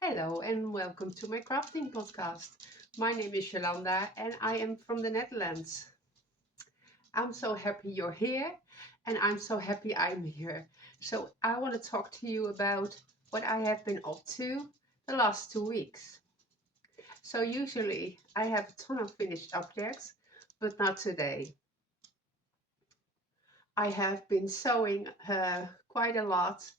Hello and welcome to my crafting podcast. My name is Jolanda and I am from the Netherlands. I'm so happy you're here and I'm so happy I'm here. So I want to talk to you about what I have been up to the last 2 weeks. So usually I have a ton of finished objects, but not today. I have been sewing quite a lot.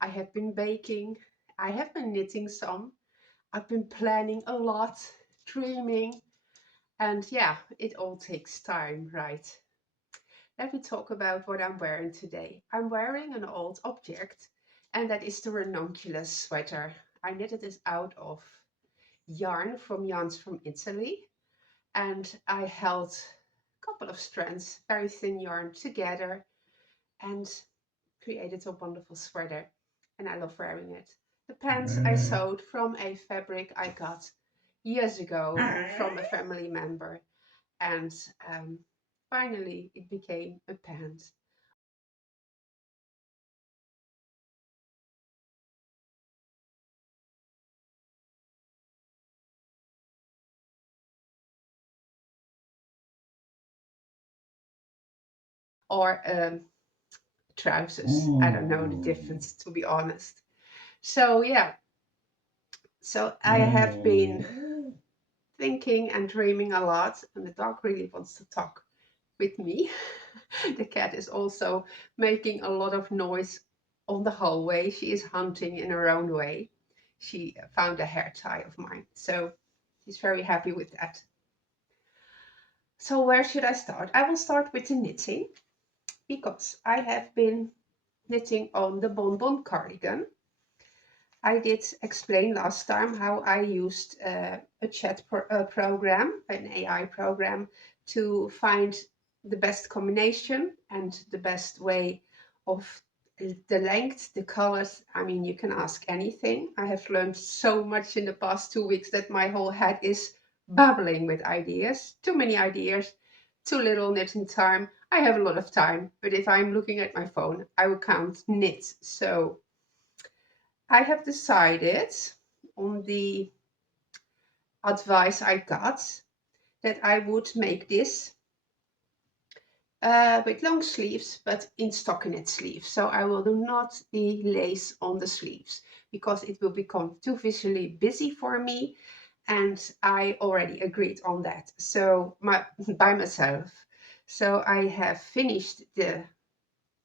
I have been baking. I have been knitting some. I've been planning a lot, dreaming, and yeah, it all takes time, right? Let me talk about what I'm wearing today. I'm wearing an old object, and that is the ranunculus sweater. I knitted this out of yarns from Italy, and I held a couple of strands, very thin yarn together, and created a wonderful sweater, and I love wearing it. The pants I sewed from a fabric I got years ago from a family member, and finally it became a pant. Or trousers. I don't know the difference, to be honest. So yeah, so I have been thinking and dreaming a lot, and the dog really wants to talk with me. The cat is also making a lot of noise on the hallway. She is hunting in her own way. She found a hair tie of mine, so she's very happy with that. So where should I start? I will start with the knitting because I have been knitting on the Bon Bon Cardigan. I did explain last time how I used a program, an AI program, to find the best combination and the best way of the length, the colors. I mean, you can ask anything. I have learned so much in the past 2 weeks that my whole head is bubbling with ideas. Too many ideas, too little knitting time. I have a lot of time, but if I'm looking at my phone, I will count knit. So I have decided on the advice I got that I would make this with long sleeves, but in stockinette sleeves. So I will do not the lace on the sleeves because it will become too visually busy for me. And I already agreed on that. So by myself. So I have finished the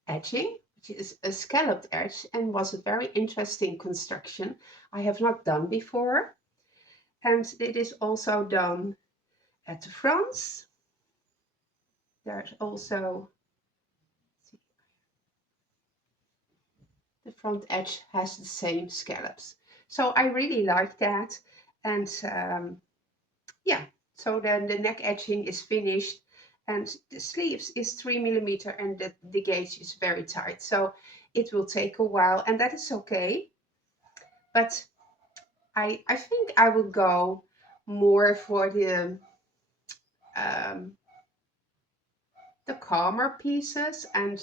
edging, which is a scalloped edge and was a very interesting construction I have not done before. And it is also done at the fronts. There's also, the front edge has the same scallops. So I really like that. And yeah, so then the neck edging is finished and the sleeves is 3 millimeter and the gauge is very tight. So it will take a while and that is okay. But I think I will go more for um, the calmer pieces and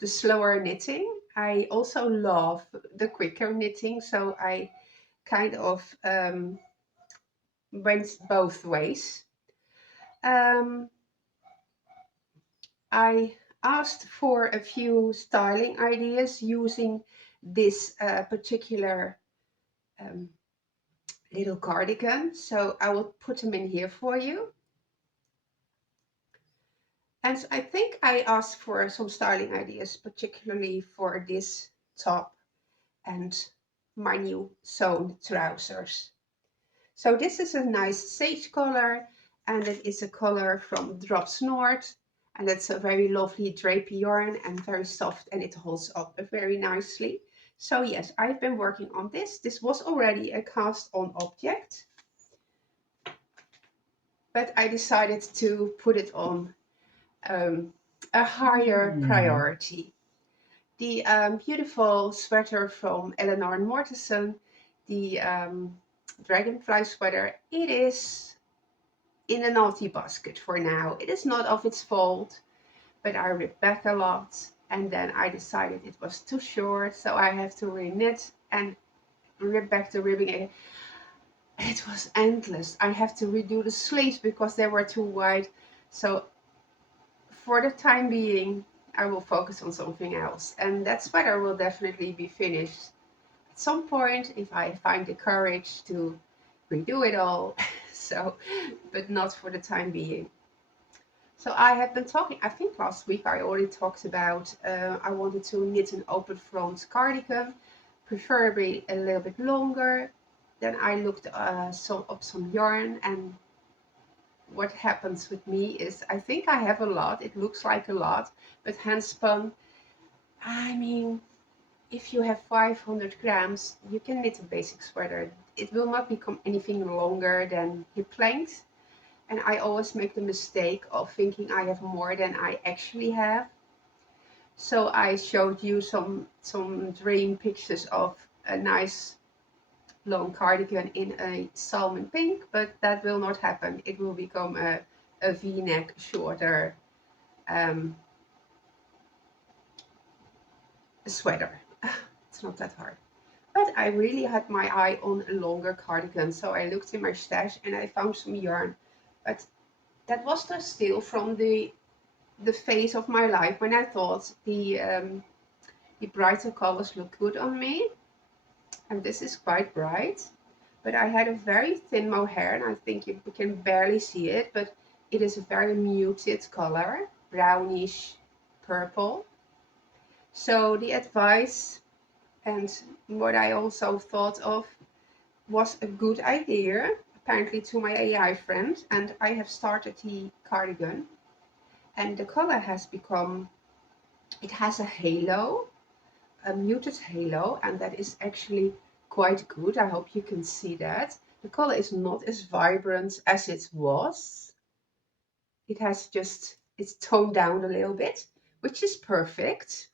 the slower knitting. I also love the quicker knitting, so I kind of went both ways. Um, I asked for a few styling ideas using this particular um, little cardigan, so I will put them in here for you. And I think I asked for some styling ideas, particularly for this top and my new sewn trousers. So this is a nice sage color, and it is a color from Drops North, and it's a very lovely drapey yarn and very soft, and it holds up very nicely. So yes, I've been working on this. This was already a cast on object, but I decided to put it on um, a higher priority. The beautiful sweater from Eleanor Mortensen, the dragonfly sweater, it is in a naughty basket for now. It is not of its fault, but I rip back a lot and then I decided it was too short, so I have to re-knit and rip back the ribbing again. It was endless. I have to redo the sleeves because they were too wide. So for the time being, I will focus on something else, and that sweater will definitely be finished at some point if I find the courage to redo it all. So, but not for the time being. So I have been talking, I think last week I already talked about, I wanted to knit an open front cardigan, preferably a little bit longer. Then I looked up some yarn, and what happens with me is I think I have a lot, it looks like a lot, but hand spun, I mean, if you have 500 grams, you can knit a basic sweater. It will not become anything longer than hip length. And I always make the mistake of thinking I have more than I actually have. So I showed you some dream pictures of a nice long cardigan in a salmon pink, but that will not happen. It will become a V-neck shorter sweater. It's not that hard. But I really had my eye on a longer cardigan, so I looked in my stash and I found some yarn. But that was still from the phase of my life when I thought the brighter colors look good on me. And this is quite bright, but I had a very thin mohair, and I think you can barely see it, but it is a very muted color, brownish purple. So the advice and what I also thought of was a good idea, apparently to my AI friend, and I have started the cardigan, and the color has become, it has a halo, a muted halo, and that is actually quite good. I hope you can see that. The color is not as vibrant as it was. It has just, it's toned down a little bit, which is perfect.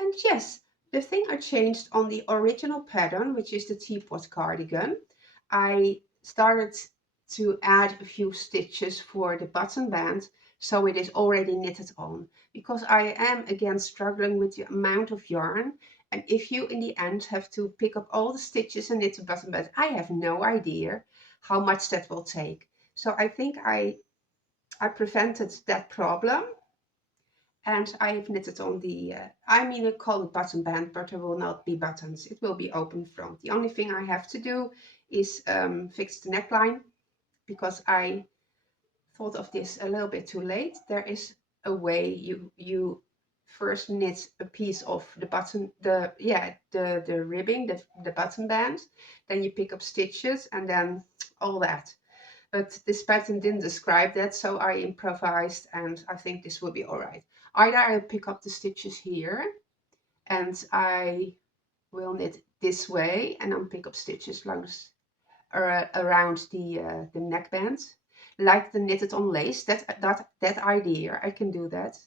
And yes, the thing I changed on the original pattern, which is the Teapot Cardigan, I started to add a few stitches for the button band, so it is already knitted on, because I am again struggling with the amount of yarn, and if you in the end have to pick up all the stitches and knit the button band, I have no idea how much that will take. So I think I prevented that problem, and I've knitted on the, I call it button band, but there will not be buttons. It will be open front. The only thing I have to do is fix the neckline, because I thought of this a little bit too late. There is a way you first knit a piece of the button, the ribbing, the button band, then you pick up stitches and then all that. But this pattern didn't describe that, so I improvised, and I think this will be all right. Either I'll pick up the stitches here and I will knit this way and then pick up stitches around the neckband, like the knitted on lace, that idea, I can do that.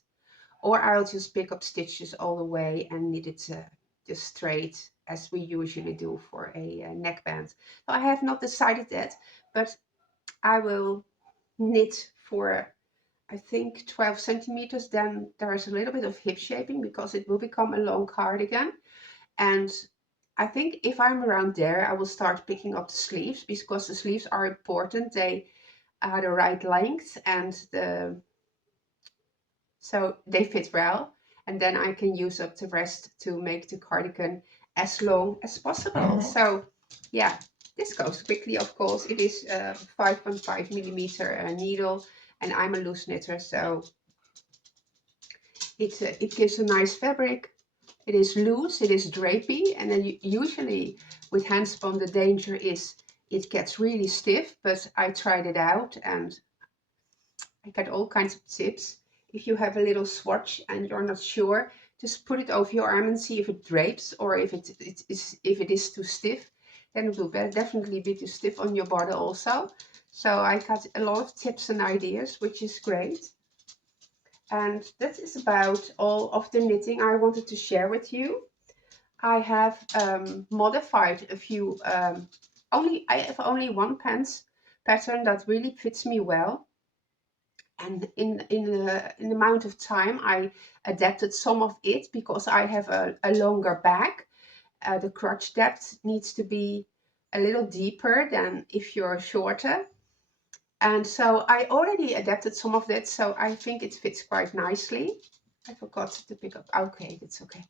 Or I'll just pick up stitches all the way and knit it just straight as we usually do for a neckband. So I have not decided that, but I will knit for, I think, 12 centimeters. Then there's a little bit of hip shaping because it will become a long cardigan. And I think if I'm around there, I will start picking up the sleeves, because the sleeves are important. They are the right length, and so they fit well. And then I can use up the rest to make the cardigan as long as possible. So yeah, this goes quickly, of course. It is a 5.5 millimeter needle, and I'm a loose knitter, so it gives a nice fabric. It is loose, it is drapey, and then usually with hand spun the danger is it gets really stiff, but I tried it out and I got all kinds of tips. If you have a little swatch and you're not sure, just put it over your arm and see if it drapes, or if it is too stiff. Then it will definitely be too stiff on your body also. So I got a lot of tips and ideas, which is great. And that is about all of the knitting I wanted to share with you. I have modified a few, I have only one pants pattern that really fits me well. And in the amount of time, I adapted some of it because I have a longer back. The crotch depth needs to be a little deeper than if you're shorter. And so I already adapted some of that, so I think it fits quite nicely. I forgot to pick up. Okay, that's okay.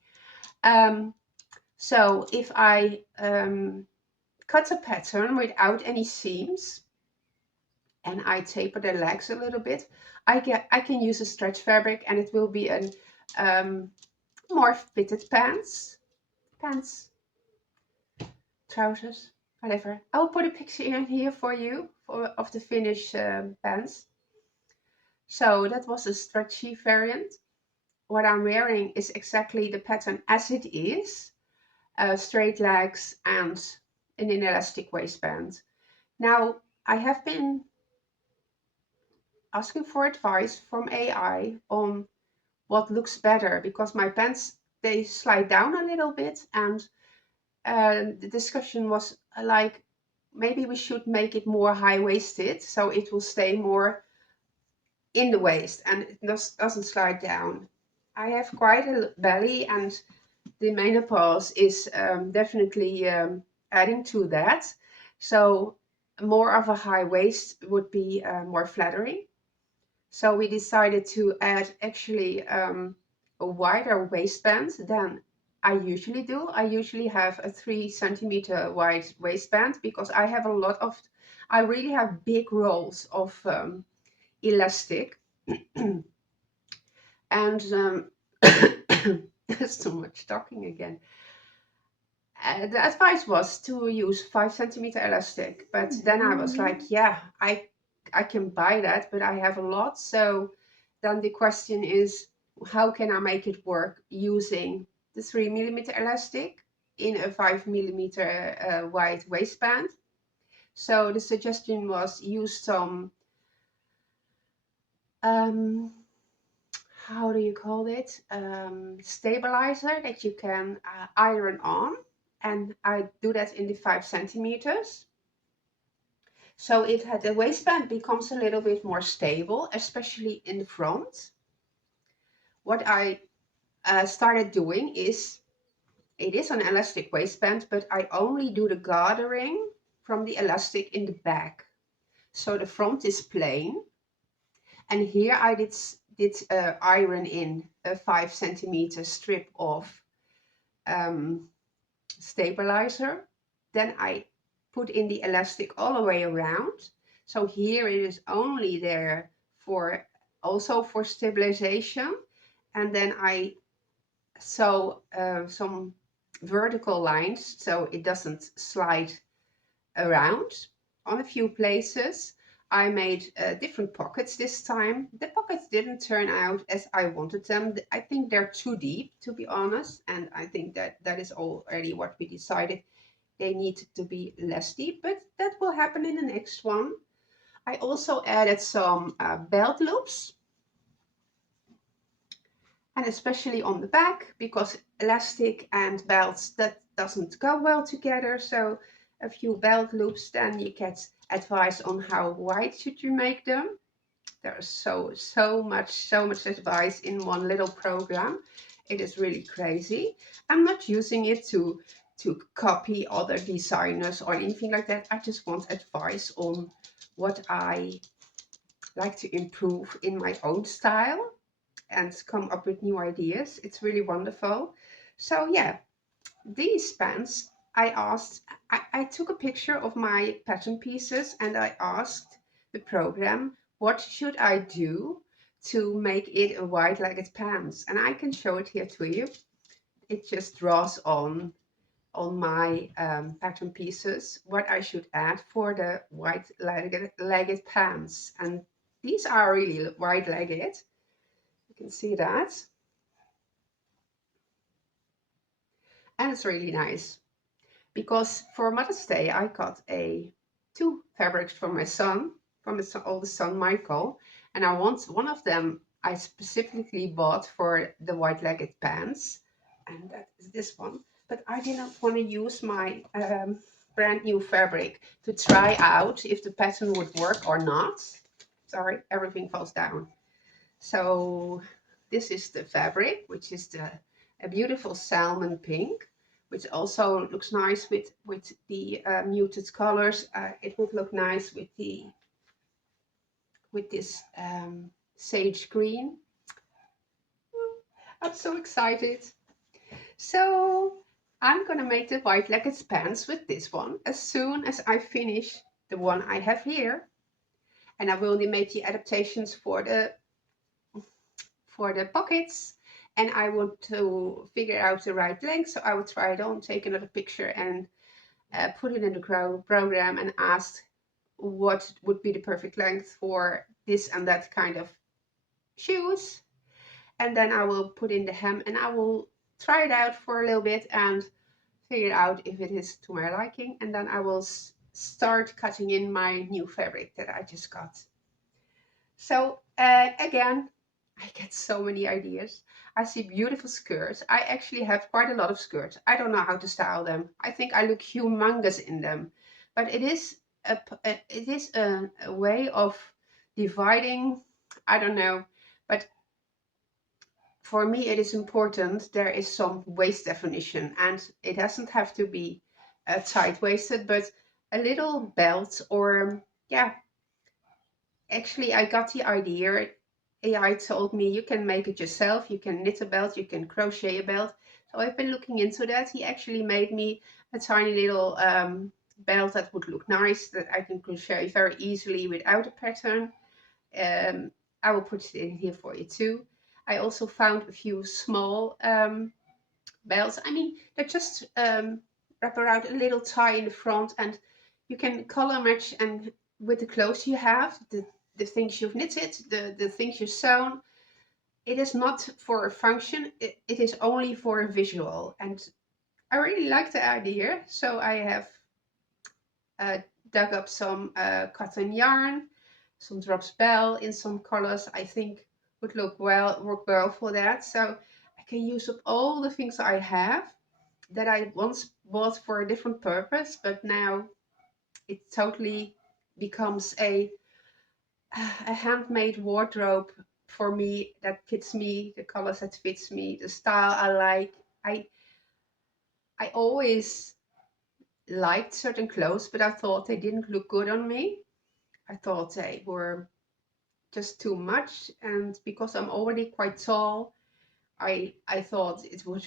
So if I cut a pattern without any seams and I taper the legs a little bit, I can use a stretch fabric, and it will be a more fitted pants, trousers, whatever. I'll put a picture in here for you of the finished pants. So that was a stretchy variant. What I'm wearing is exactly the pattern as it is, straight legs and an inelastic waistband. Now, I have been asking for advice from AI on what looks better, because my pants, they slide down a little bit, and the discussion was like, maybe we should make it more high-waisted so it will stay more in the waist and it doesn't slide down. I have quite a belly, and the menopause is definitely adding to that. So more of a high waist would be more flattering. So we decided to add actually a wider waistband than I usually do. I usually have a 3 centimeter wide waistband because I really have big rolls of elastic. And there's too much talking again. The advice was to use 5 centimeter elastic, but then I was like, yeah, I can buy that, but I have a lot. So then the question is, how can I make it work using the 3 millimeter elastic in a 5 millimeter wide waistband? So the suggestion was use some how do you call it, stabilizer that you can iron on, and I do that in the 5 centimeters. So the waistband becomes a little bit more stable, especially in the front. What I started doing is, it is an elastic waistband, but I only do the gathering from the elastic in the back. So the front is plain, and here I did iron in a 5 centimeter strip of stabilizer. Then I put in the elastic all the way around. So here it is only there for also for stabilization. And then I sew some vertical lines so it doesn't slide around on a few places. I made different pockets this time. The pockets didn't turn out as I wanted them. I think they're too deep, to be honest, and I think that is already what we decided. They need to be less deep, but that will happen in the next one. I also added some belt loops, and especially on the back, because elastic and belts, that doesn't go well together. So a few belt loops, then you get advice on how wide should you make them. There's so much advice in one little program. It is really crazy. I'm not using it to copy other designers or anything like that. I just want advice on what I like to improve in my own style and come up with new ideas. It's really wonderful. So yeah, these pants, I took a picture of my pattern pieces and I asked the program, what should I do to make it a wide-legged pants? And I can show it here to you. It just draws on my pattern pieces what I should add for the wide-legged pants. And these are really wide-legged. You can see that. And it's really nice because for Mother's Day I got two fabrics for my son, from his oldest son Michael, and I want one of them I specifically bought for the wide-legged pants, and that is this one. But I did not want to use my brand new fabric to try out if the pattern would work or not. sorry, everything falls down. So this is the fabric, which is a beautiful salmon pink, which also looks nice with the muted colors. It would look nice with this sage green. I'm so excited. So I'm gonna make the white-legged pants with this one as soon as I finish the one I have here, and I will make the adaptations for the pockets, and I want to figure out the right length, so I will try it on, take another picture, and put it in the program and ask what would be the perfect length for this and that kind of shoes. And then I will put in the hem and I will try it out for a little bit and figure out if it is to my liking, and then I will start cutting in my new fabric that I just got. So again, I get so many ideas. I see beautiful skirts. I actually have quite a lot of skirts. I don't know how to style them. I think I look humongous in them, but it is a way of dividing. I don't know, but for me it is important there is some waist definition, and it doesn't have to be tight waisted, but a little belt, or yeah. Actually, I got the idea. AI told me you can make it yourself. You can knit a belt, you can crochet a belt. So I've been looking into that. He actually made me a tiny little belt that would look nice, that I can crochet very easily without a pattern. I will put it in here for you too. I also found a few small belts. I mean, they're just wrap around a little tie in the front, and you can color match and with the clothes you have, the things you've knitted, the things you've sewn. It is not for a function, it is only for a visual. And I really like the idea. So I have dug up some cotton yarn, some drops bell in some colors I think would work well for that. So I can use up all the things I have that I once bought for a different purpose, but now it totally becomes a handmade wardrobe for me, that fits me, the colors that fits me, the style I like. I always liked certain clothes, but I thought they didn't look good on me. I thought they were just too much, and because I'm already quite tall, I thought it would,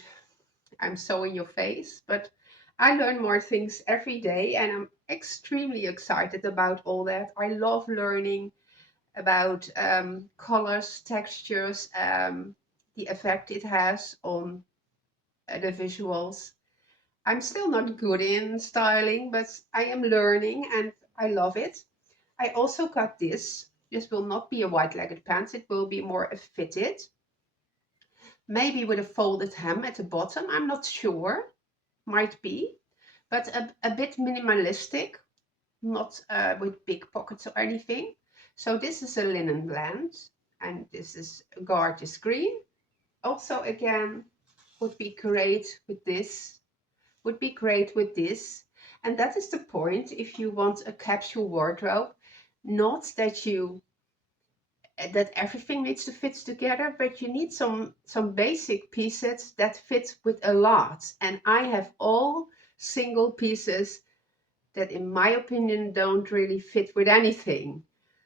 I'm so in your face. But I learn more things every day, and I'm extremely excited about all that. I love learning about colors, textures, the effect it has on the visuals. I'm still not good in styling, but I am learning and I love it. I also got this. This will not be a white-legged pants. It will be more a fitted, maybe with a folded hem at the bottom. I'm not sure. Might be, but a bit minimalistic, not with big pockets or anything. So this is a linen blend, and this is a gorgeous green. Also, again, would be great with this. Would be great with this. And that is the point if you want a capsule wardrobe. Not that that everything needs to fit together, but you need some basic pieces that fit with a lot. And I have all single pieces that in my opinion don't really fit with anything.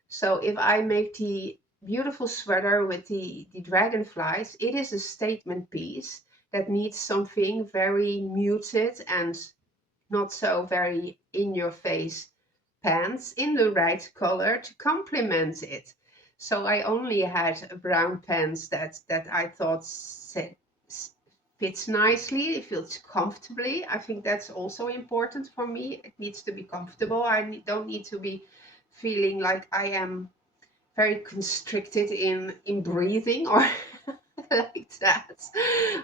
So if I make the beautiful sweater with the dragonflies, it is a statement piece that needs something very muted and not so very in your face pants in the right color to complement it. So I only had brown pants that I thought fits nicely, it feels comfortably. I think that's also important for me. It needs to be comfortable. Don't need to be feeling like I am very constricted in breathing or like that.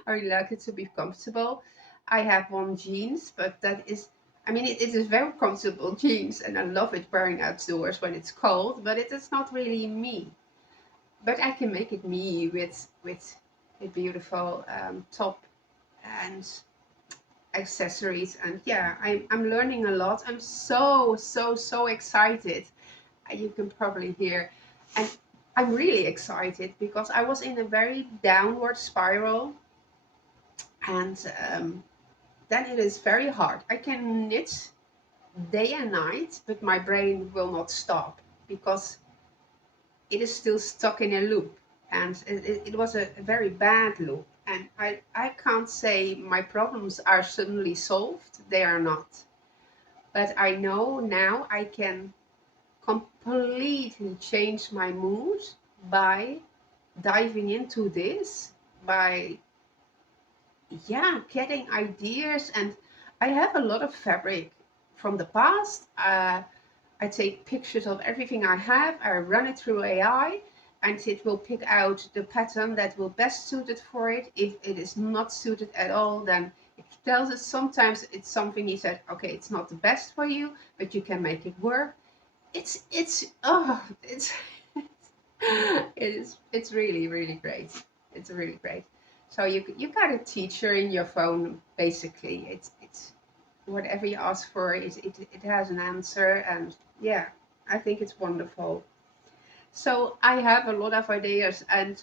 I really like it to be comfortable. I have one jeans, but that is, I mean, it is very comfortable jeans, and I love it wearing outdoors when it's cold, but it is not really me. But I can make it me with a beautiful top and accessories. And yeah, I'm learning a lot. I'm so excited. You can probably hear And I'm really excited because I was in a very downward spiral, and then it is very hard. I can knit day and night, but my brain will not stop because it is still stuck in a loop. And it was a very bad loop. And I can't say my problems are suddenly solved. They are not. But I know now I can completely change my mood by diving into this, by getting ideas. And I have a lot of fabric from the past. I take pictures of everything I have, I run it through AI, and it will pick out the pattern that will best suit it for it. If it is not suited at all, then it tells us. Sometimes it's something he said, okay, it's not the best for you, but you can make it work. It's it's really, really great. It's really great. So you got a teacher in your phone basically. It's whatever you ask for, it has an answer. And yeah, I think it's wonderful. So I have a lot of ideas. And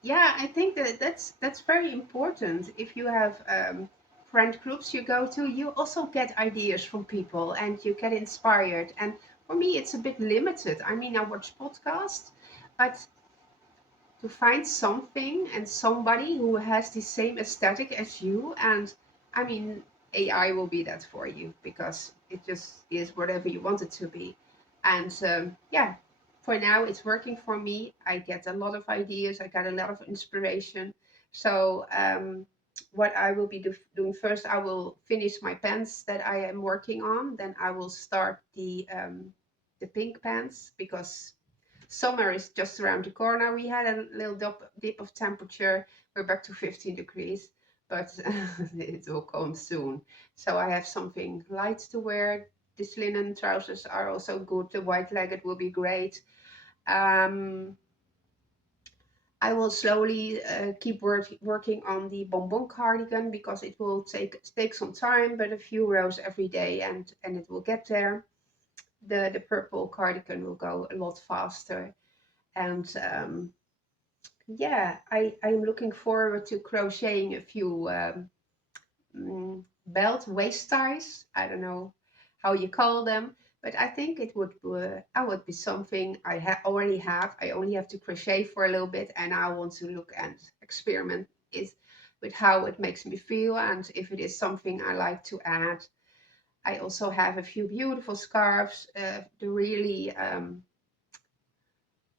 yeah, I think that's very important. If you have friend groups you go to, you also get ideas from people and you get inspired. And for me, it's a bit limited. I mean, I watch podcasts, but to find something and somebody who has the same aesthetic as you, and I mean, AI will be that for you because it just is whatever you want it to be. And yeah, for now it's working for me. I get a lot of ideas, I got a lot of inspiration. So what I will be doing first, I will finish my pants that I am working on. Then I will start the pink pants because summer is just around the corner. We had a little dip of temperature. We're back to 15 degrees, but it will come soon. So I have something light to wear. These linen trousers are also good. The white legged will be great. Um, I will slowly keep working on the Bon Bon Cardigan because it will take some time, but a few rows every day, and it will get there. The purple cardigan will go a lot faster. And yeah, I'm looking forward to crocheting a few belt waist ties. I don't know how you call them, but I think I would be something already have. I only have to crochet for a little bit, and I want to look and experiment it with how it makes me feel, and if it is something I like to add. I also have a few beautiful scarves. The really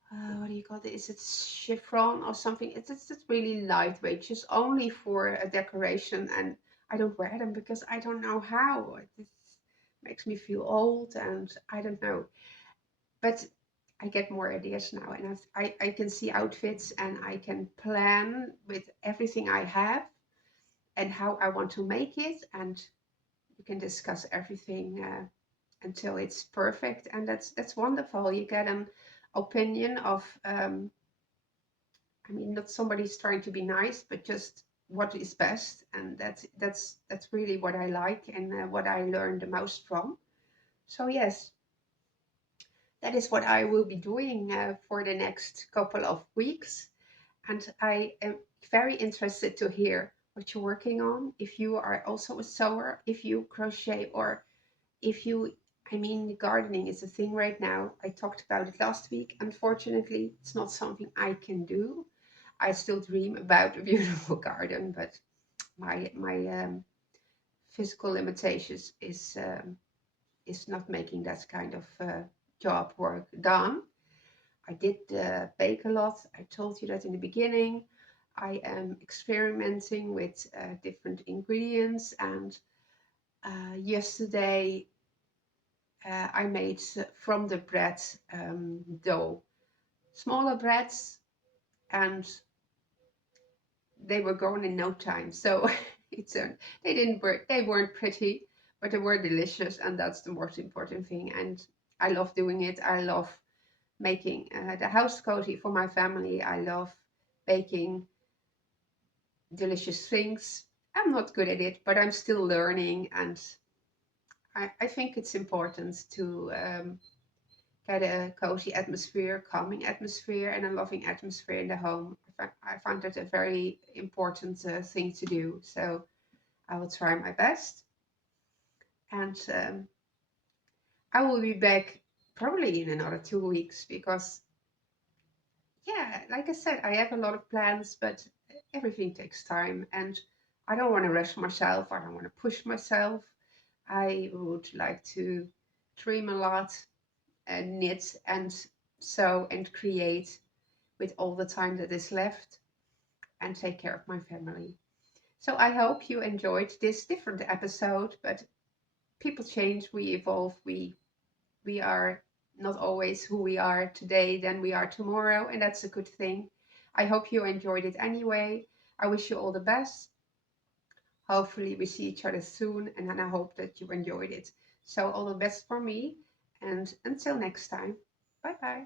what do you call it? Is it chiffon or something? It's just really lightweight, just only for a decoration. And I don't wear them because I don't know how. It just makes me feel old, and I don't know. But I get more ideas now, and I can see outfits, and I can plan with everything I have and how I want to make it, and you can discuss everything until it's perfect. And that's wonderful. You get an opinion of I mean, not somebody's trying to be nice, but just what is best. And that's really what I like, and what I learned the most from. So yes, that is what I will be doing for the next couple of weeks. And I am very interested to hear what you're working on. If you are also a sewer, if you crochet, or if you, I mean, gardening is a thing right now. I talked about it last week. Unfortunately, it's not something I can do. I still dream about a beautiful garden, but my physical limitations is not making that kind of job work done. I did bake a lot. I told you that in the beginning. I am experimenting with different ingredients, and yesterday I made from the bread dough, smaller breads, and they were gone in no time. So it's they didn't work. They weren't pretty, but they were delicious, and that's the most important thing. And I love doing it. I love making the house cozy for my family. I love baking delicious things. I'm not good at it, but I'm still learning, and I think it's important to get a cozy atmosphere, calming atmosphere, and a loving atmosphere in the home. I found that a very important thing to do. So I will try my best. And I will be back probably in another 2 weeks because, yeah, like I said, I have a lot of plans, but everything takes time. And I don't want to rush myself. I don't want to push myself. I would like to dream a lot and knit and sew and create with all the time that is left and take care of my family. So I hope you enjoyed this different episode, but people change, we evolve, we are not always who we are today than we are tomorrow, and that's a good thing. I hope you enjoyed it anyway. I wish you all the best. Hopefully we see each other soon, and then I hope that you enjoyed it. So all the best for me, and until next time. Bye bye.